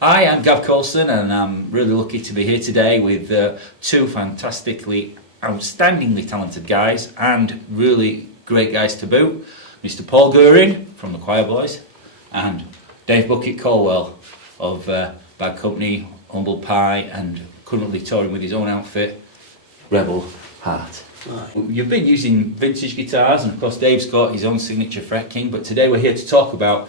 Hi, I'm Gav Colson and I'm really lucky to be here today with two fantastically, outstandingly talented guys and really great guys to boot. Mr. Paul Guerin from the Choir Boys and Dave Bucket Colwell of Bad Company, Humble Pie, and currently touring with his own outfit, Rebel Heart. Right. You've been using vintage guitars and of course Dave's got his own signature Fret King, but today we're here to talk about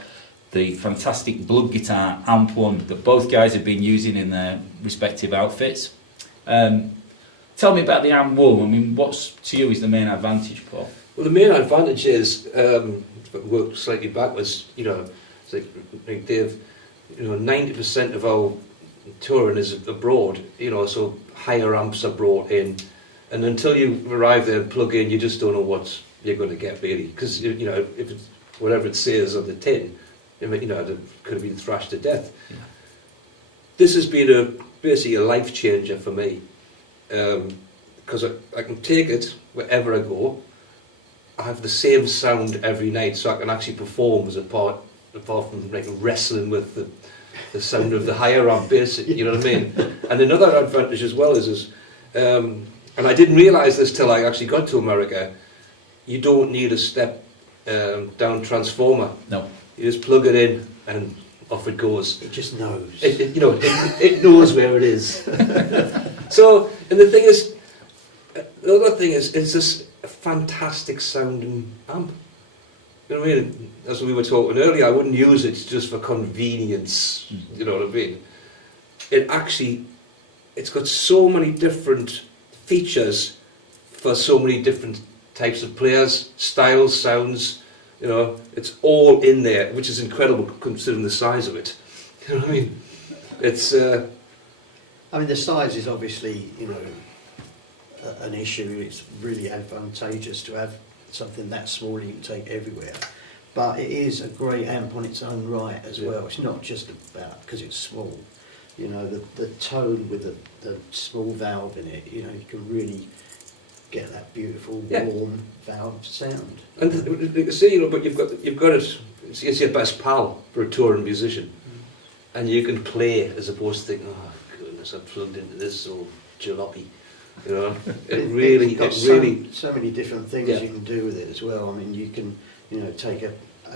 the fantastic BluGuitar Amp 1 that both guys have been using in their respective outfits. Tell me about the Amp 1. I mean, what's to you is the main advantage, Paul? Well, the main advantage is, work slightly backwards, you know, it's like Dave, you know, 90% of our touring is abroad, you know, so higher amps are brought in, and until you arrive there and plug in, you just don't know what you're going to get really, because, you know, if it's whatever it says on the tin, you know, it could have been thrashed to death. Yeah. This has been basically a life changer for me, because I can take it wherever I go. I have the same sound every night, so I can actually perform as apart from like wrestling with the sound of the higher amp basically, you know what I mean? And another advantage as well is and I didn't realise this till I actually got to America, you don't need a step down transformer. No. You just plug it in and off it goes. It just knows. You know, it knows where it is. So, and the thing is, the other thing is, it's this fantastic sounding amp. You know what I mean? As we were talking earlier, I wouldn't use it just for convenience. You know what I mean? It's got so many different features for so many different types of players, styles, sounds. You know, it's all in there, which is incredible considering the size of it. You know what I mean? It's. I mean, the size is obviously, you know, an issue. It's really advantageous to have something that small you can take everywhere. But it is a great amp on its own right as well. It's not just about because it's small. You know, the tone with the small valve in it. You know, you can really get that beautiful warm valve sound. And see, you know, but you've got it. It's your best pal for a touring musician, and you can play as opposed to think, oh goodness, I've plugged into this old jalopy. You know, so many different things you can do with it as well. I mean, you can, you know, take a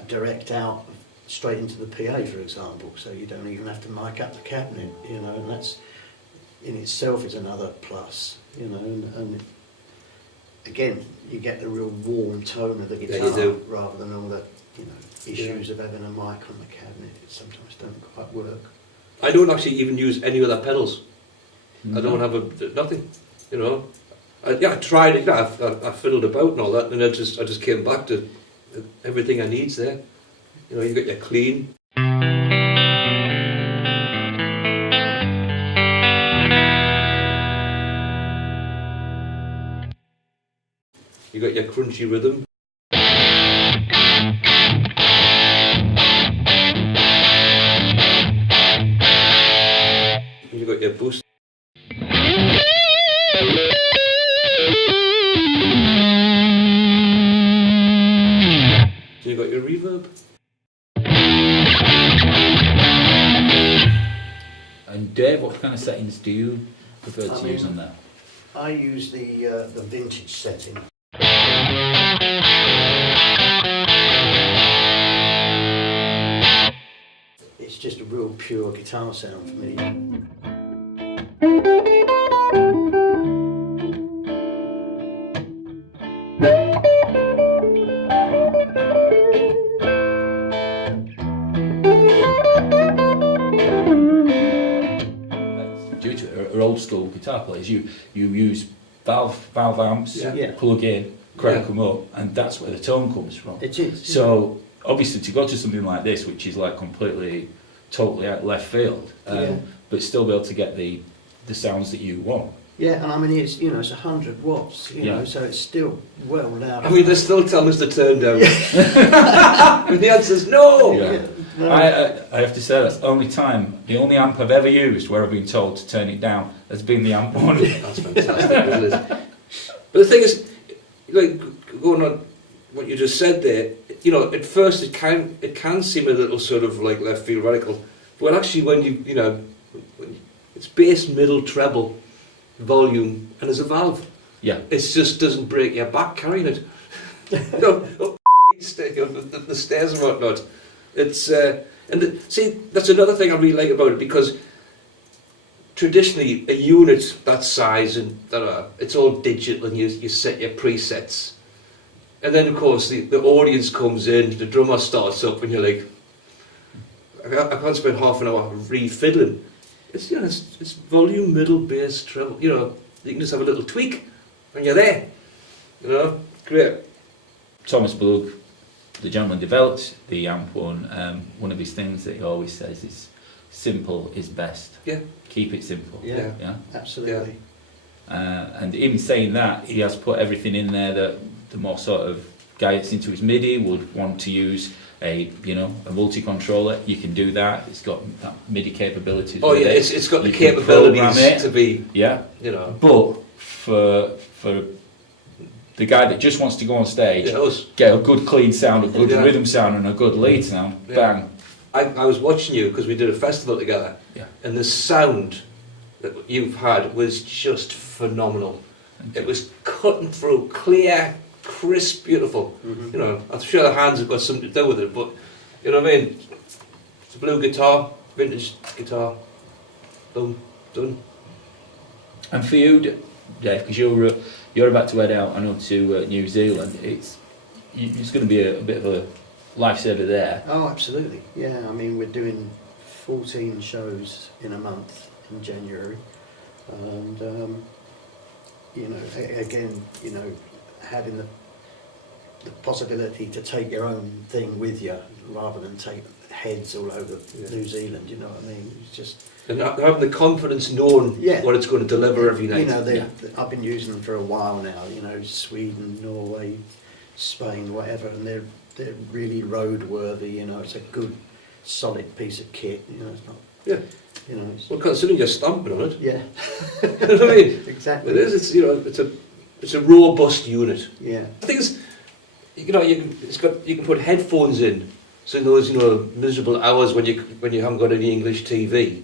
direct out straight into the PA, for example, so you don't even have to mic up the cabinet. You know, and that's in itself is another plus. You know, and again, you get the real warm tone of the guitar rather than all the, you know, issues of having a mic on the cabinet. It sometimes don't quite work. I don't actually even use any other pedals. I don't have nothing. You know, I tried it. I fiddled about and all that, and I just came back to everything I need's there. You know, you got your clean. You got your crunchy rhythm. You got your boost. You got your reverb. And Dave, what kind of settings do you prefer to use on that? I use the vintage setting. It's just a real pure guitar sound for me. Due to old school guitar players, you use valve amps, plug in, crank them up, and that's where the tone comes from. It is. So obviously to go to something like this, which is like completely totally out left field, Yeah. but still be able to get the sounds that you want. Yeah, and I mean, it's, you know, it's 100 watts, you Yeah. know, so it's still well loud. I mean, they're still telling us to turn down. And the answer's no! Yeah. No. I have to say that's the only amp I've ever used where I've been told to turn it down has been the amp one. That's fantastic, isn't it? But the thing is, like, going on what you just said there, you know, at first it can seem a little sort of like left field radical. But actually when you know, it's bass, middle, treble, volume, and there's a valve. Yeah. It just doesn't break your back carrying it. The stairs and whatnot. It's see, that's another thing I really like about it, because traditionally a unit that size and it's all digital and you set your presets, and then of course the audience comes in, the drummer starts up, and you're like, I can't spend half an hour re-fiddling. It's, you know, it's volume, middle, bass, treble. You know, you can just have a little tweak, and you're there. You know, great. Thomas Blug, the gentleman developed the amp one. One of his things that he always says is, simple is best. Yeah. Keep it simple. Yeah, Yeah. absolutely. And in saying that, he has put everything in there that the more sort of guy that's into his MIDI would want to use a multi-controller. You can do that. It's got that MIDI capabilities. Oh yeah, it's got the capabilities to be. Yeah. You know. But for the guy that just wants to go on stage, get a good clean sound, a good rhythm sound, and a good lead sound, bang. I was watching you because we did a festival together, and the sound that you've had was just phenomenal. It was cutting through, clear, crisp, beautiful. You know, I'm sure the hands have got something to do with it, but you know what I mean? It's a blue guitar, vintage guitar, boom, done. And for you, Dave, because you're about to head out, I know, to New Zealand. It's going to be a bit of a lifesaver there. Oh, absolutely. Yeah, I mean, we're doing 14 shows in a month in January, and you know, again, you know, having the possibility to take your own thing with you rather than take heads all over New Zealand. You know what I mean? It's just. And having the confidence knowing what it's going to deliver every night. You know, I've been using them for a while now, you know, Sweden, Norway, Spain, whatever, and they're really roadworthy, you know, it's a good, solid piece of kit, you know, it's not... Yeah. You know, it's... Well, considering you're stamping on it. Yeah. You know what I mean? Exactly. It is, it's, you know, it's a robust unit. Yeah. The thing is, you know, you can put headphones in, so in those, you know, miserable hours when you haven't got any English TV,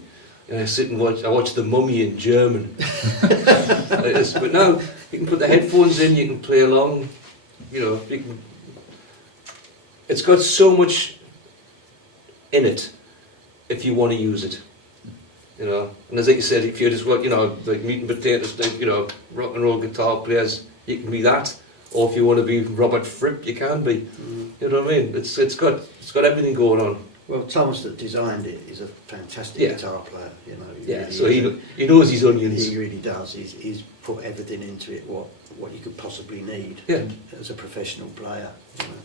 and I sit and watch The Mummy in German. But now you can put the headphones in, you can play along, you know, it's got so much in it if you want to use it, you know. And as like you said, if you're just, you know, like meat and potatoes, you know, rock and roll guitar players, you can be that. Or if you want to be Robert Fripp, you can be. You know what I mean? It's got everything going on. Well, Thomas that designed it is a fantastic guitar player, you know. Really so he knows his onions. He really does. He's put everything into it what you could possibly need as a professional player. You know.